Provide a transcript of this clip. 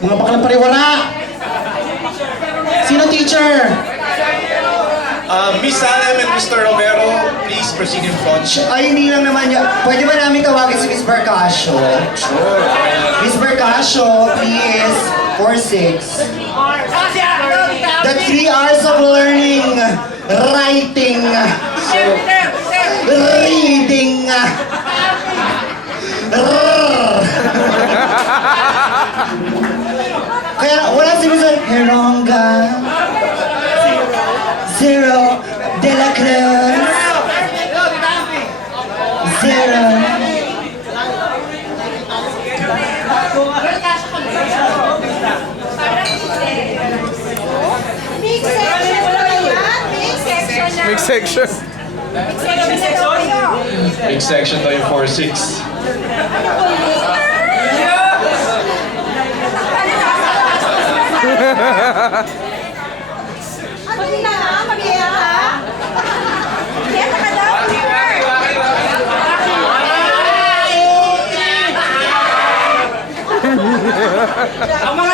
Mga baklang pariwara! Sino teacher? Miss Salem and Mr. Romero, please proceed in front. Ay, hindi lang naman yan. Pwede ba namin tawagin si Miss Bercasio? Sure. Miss Bercasio, please. 4-6. The 3 R's of learning. Writing. Reading. Kaya wala si Miss Heronga. Zero de la Cruz. Zero. Mix section. Big section to yung 4-6. Ang mga